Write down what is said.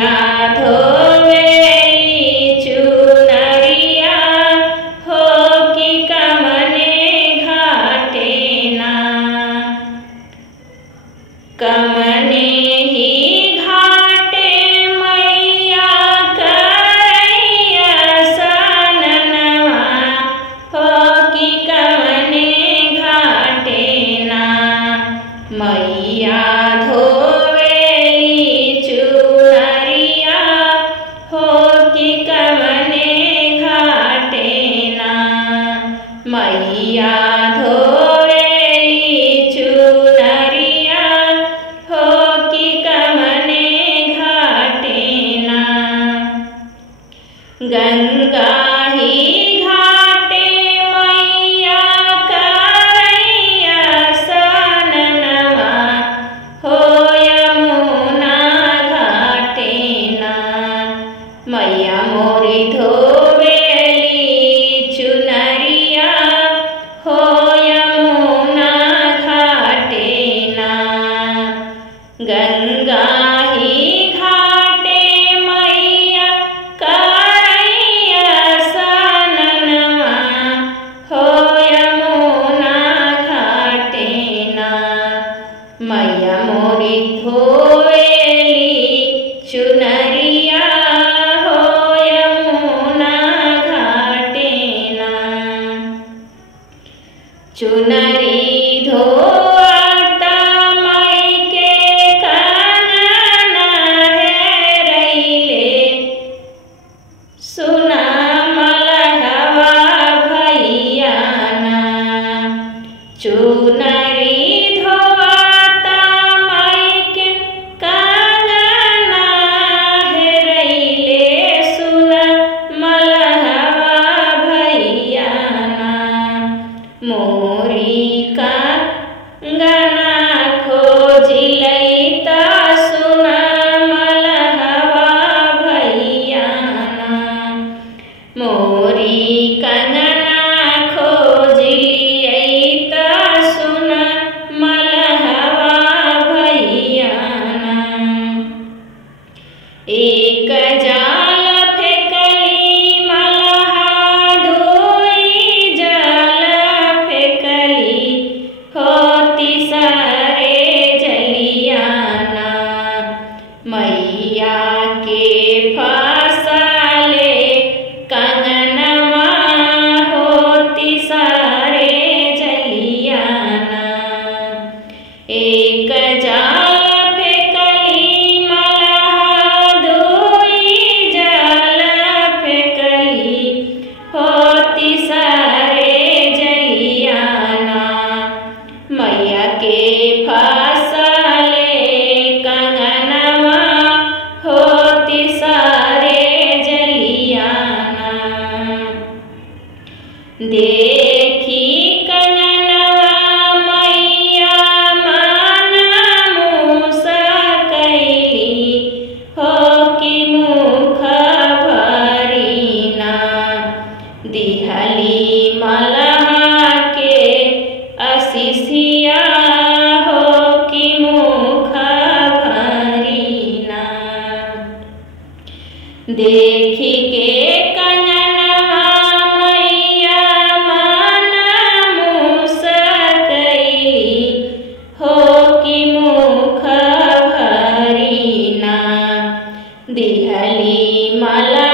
मैया धोवेली चुनरिया हो कि कमने घाटे ना। कमने ही घाटे मैया करैया सननवा हो कि कमने घाटे ना। मैया धोवेली चुनरिया हो कि कमने घाटे ना। मैया धोवेली चुनरिया हो कि कमने घाटे ना। गंगा ही घाटे मैया करैया सननवा हो यमुना घाटे ना। मैया मोरी धोवेली चुनरिया हो यमुना घाटे ना। गंगा ही घाटे मैया करैया सननवा हो यमुना घाटे ना। मैया मोरी धोवेली चुनरिया हो यमुना घाटे ना। चुनरी धोवता मायके कानना हेरैले सुना मलहवा भैया ना। चुनरी धोवता मायके कानना हेरैले सुना मलहवा भैया ना। मोरी कंगना खोजिलै त सुना मलहवा भैया ना। मोरी कंगना खोजिलै त सुना मलहवा भैया ना। एक जाल फेकली मलहा दुई जाल फेकली होती सारे जलिया ना। मैया के फसाले कंगनवा होती सारे जलिया ना। एक जाल फेकली मलहा दुई जाल फेकली होती सारे जलिया ना। मैया के फसाले कंगनवा होती सारे जलिया ना। देखी कंगनवा मैया मन मुसकैली हो कि मुख भरी ना। दिहली मलहा के आशीषिया हो कि मुख भरी ना। देखी के कंगनवा मैया मन मुसकैली हो कि मुख भरी ना। दिहली मलहा